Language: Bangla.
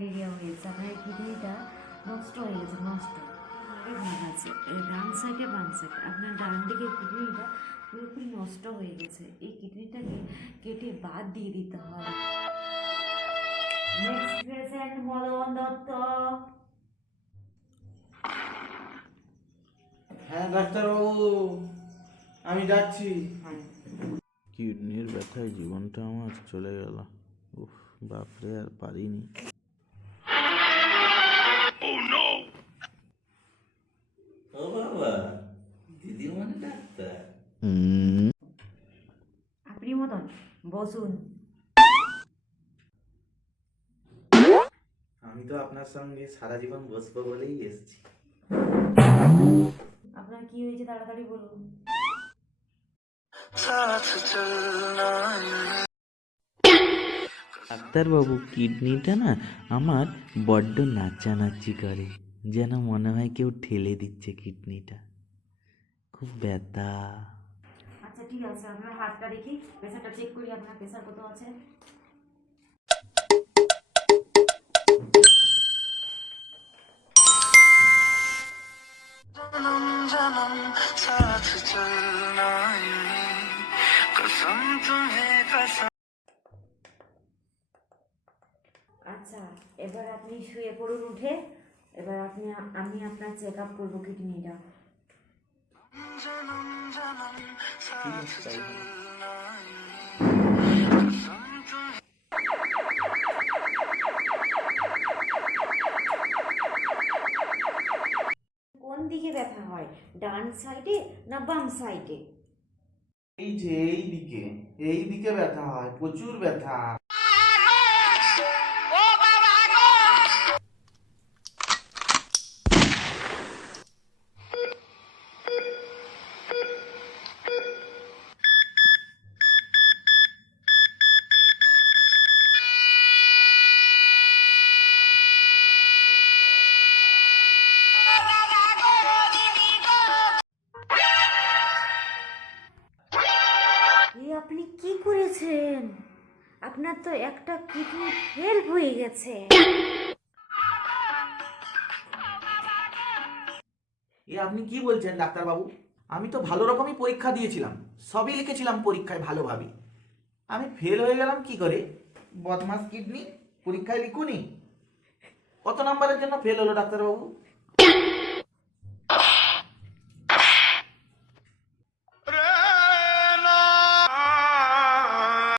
ডায়রিয়া হয়েছে, আপনার কিডনিটা নষ্ট হয়ে গেছে, নষ্ট ভাগ আছে, ডান সাইডে বাম সাইড, আপনার ডান দিকের কিডনিটা পুরোপুরি নষ্ট হয়ে গেছে। এই কিডনিটাকে কেটে বাদ দিয়ে দিতে হবে। Next patient Madan Dutta. হ্যাঁ ডাক্তারবাবু, আমি যাচ্ছি। কিডনির ব্যথায় জীবনটা আমার চলে গেল। উফ, বাপরে, আর পারিনি। ও বাবা, দিদির মানে ডাক্তার। আপনি মদন বসুন। আমি তো আপনার সঙ্গে সারা জীবন বসবো বলেই এসেছি। আপনার কি হয়েছে তাড়াতাড়ি বলুন। ডাক্তারবাবু, কিডনিটা না আমার বড্ড নাচানাচি করে, যেন মনে হয় কেউ ঠেলে দিচ্ছে কিডনিটা। খুব ব্যথা। আচ্ছা ঠিক আছে, আপনার হাতটা দেখি, প্রেসারটা চেক করি, আপনার প্রেসার কত আছে। আচ্ছা, এবার আপনি শুয়ে পড়ুন উঠে। এবার আমি আপনার চেক আপ করবো কিডনিটা। কোন দিকে ব্যথা হয়, ডান সাইডে না বাম সাইডে? এই যে এই দিকে ব্যথা হয়, প্রচুর ব্যথা। আপনি কি করেছেন? আপনার তো একটা কিডনি ফেল হয়ে গেছে। আপনি কি বলছেন ডাক্তারবাবু? আমি তো ভালো রকমই পরীক্ষা দিয়েছিলাম, সবই লিখেছিলাম পরীক্ষায় ভালোভাবে। আমি ফেল হয়ে গেলাম কি করে? বদমাস কিডনি, পরীক্ষায় লিখুনি। কত নাম্বারের জন্য ফেল হলো ডাক্তারবাবু?